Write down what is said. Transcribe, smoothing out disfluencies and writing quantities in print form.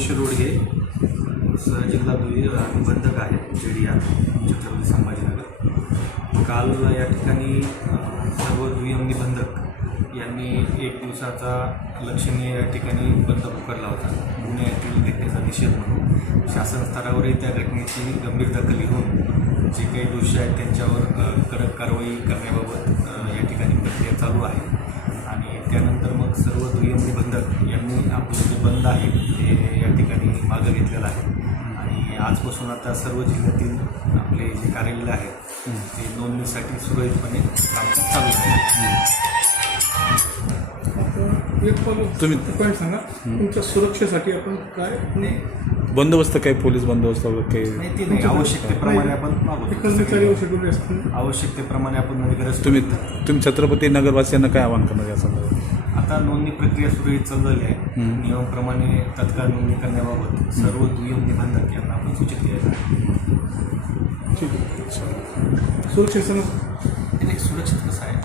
रामेश्वर रोडगे जिल्हा निबंधक आहे जेडिया छत्रपती संभाजीनगर। काल या ठिकाणी सर्व दुय्यम निबंधक यांनी एक दिवसाचा लक्षणीय या ठिकाणी बंद पुकारला होता। गुन्ह्यातील घटनेचा निषेध म्हणून शासन स्तरावरही त्या घटनेची गंभीर दखल घेऊन जे काही दोषी आहेत त्यांच्यावर कडक कारवाई करण्याबाबत या ठिकाणी प्रक्रिया चालू आहे। आणि त्यानंतर मग सर्व दुय्यम निबंधक यांनी आपलं जे बंद आहे ते या ठिकाणी मागं घेतलेलं आहे। आणि आजपासून आता सर्व जिल्ह्यातील आपले जे कार्यालय आहेत ते नोंदणीसाठी सुरळीतपणे कामकाज चालू आहे। एक पॉईंट सांगा, तुमच्या सुरक्षेसाठी आपण काय बंदोबस्त काय, पोलीस बंदोबस्त वगैरे काही माहिती नाही, आवश्यकतेप्रमाणे आपण मागवतो। आवश्यकतेप्रमाणे आपण गरज तुम्ही छत्रपती नगरवासियांना काय आवाहन करणार या संदर्भात? आता नोंदणी प्रक्रिया सुरळीत चालू झाली आहे। नियमाप्रमाणे तत्काळ नोंदणी करण्याबाबत सर्व दुय्यम निबंधक यांना आपण सूचित केलं आहे। ठीक आहे। सुरक्षेचं सुरक्षित कसं आहे